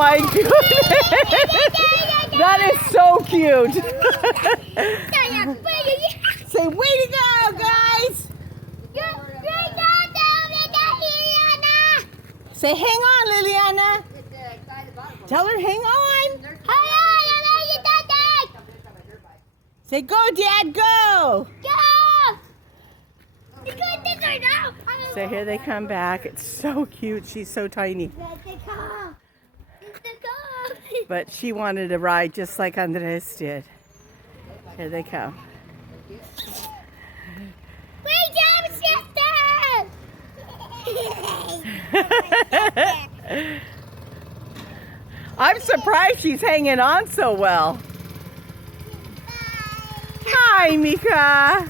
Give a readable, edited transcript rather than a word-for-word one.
my goodness. That is so cute. Say, way to go, guys. Say, hang on, Liliana. Tell her, hang on. Say, go, Dad, go. So here they come back. It's so cute. She's so tiny. But she wanted a ride just like Andres did. Here they come. I'm surprised she's hanging on so well. Hi, Mika.